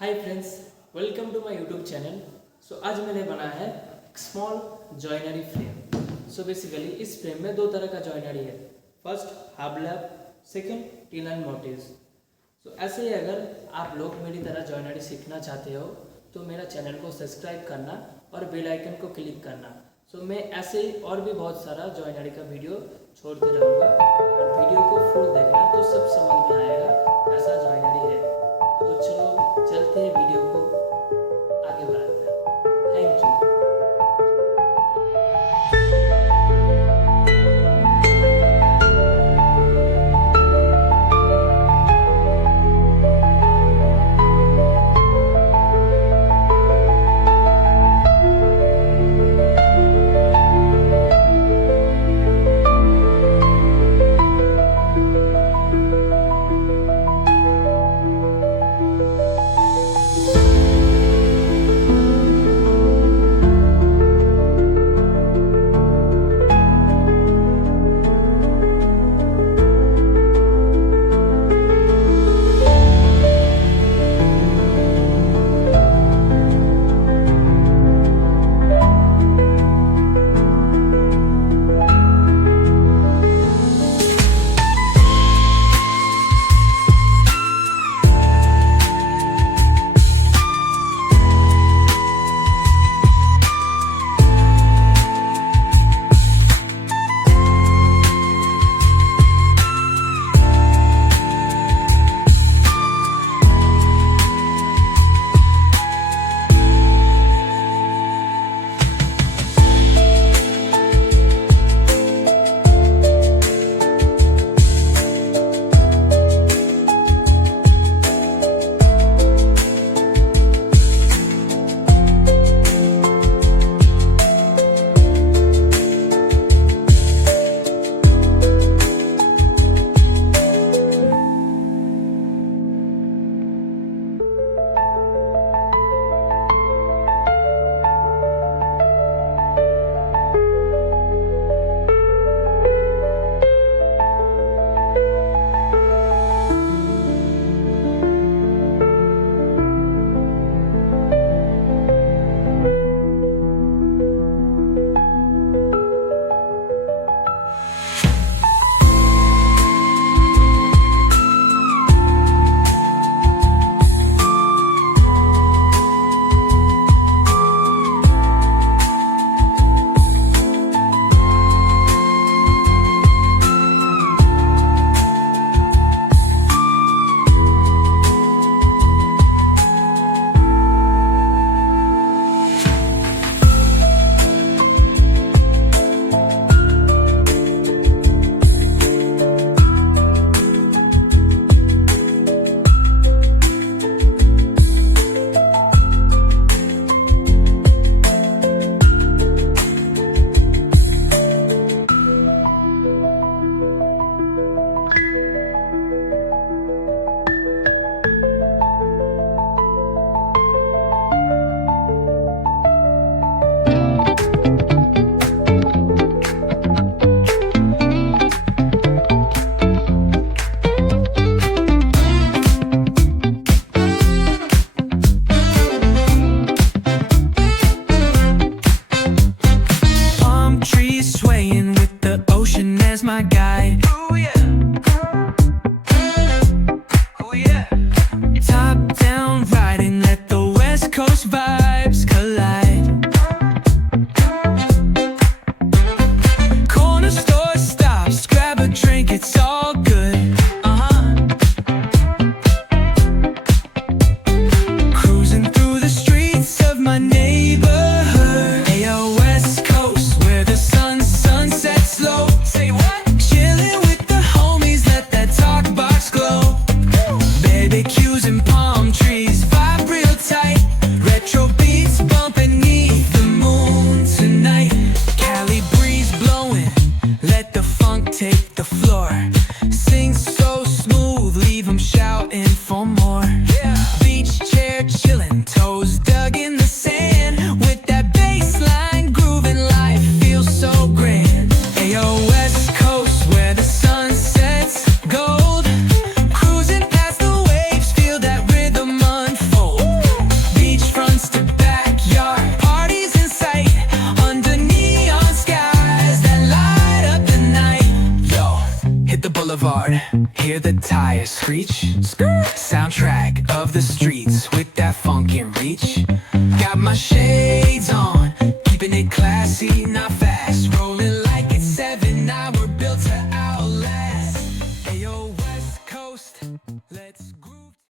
Hi friends, welcome to my YouTube channel. आज मैंने बनाया है स्मॉल जॉइनरी फ्रेम। बेसिकली इस फ्रेम में दो तरह का जॉइनरी है। First half lap, second T line motives. ऐसे ही अगर आप लोग मेरी तरह जॉइनरी सीखना चाहते हो तो मेरा चैनल को सब्सक्राइब करना और बेल आइकन को क्लिक करना। मैं ऐसे ही और भी बहुत सारा जॉइनरी का वीडियो छोड़ते रहूँगा और वीडियो को फुल देखना तो सब समझ में आएगा कैसा जॉइनरी है। चलो चलते हैं, वीडियो को आगे बढ़ाते हैं। Thank you. My guide. Oh yeah. Oh yeah. Top down riding, let the West Coast vibes collide. Corner store stops, grab a drink, it's all good. Cruising through the streets of my neighborhood. Ayo, West Coast, where the sun sets slow. Say what? Barbecues and palm trees, vibe real tight. Retro beats bumping beneath the moon tonight. Cali breeze blowing, let the funk take the floor. Sing so smooth, leave 'em shouting for more. Beach chair chilling, toes dug in the sand. With that bass line grooving, life feels so grand. Ayo, West Coast, where the sun sets gold. Cruising past the waves, feel that rhythm unfold. boulevard, hear the tires screech. Soundtrack of the streets with that funkin' reach. Got my shades on, keeping it classy, not fast.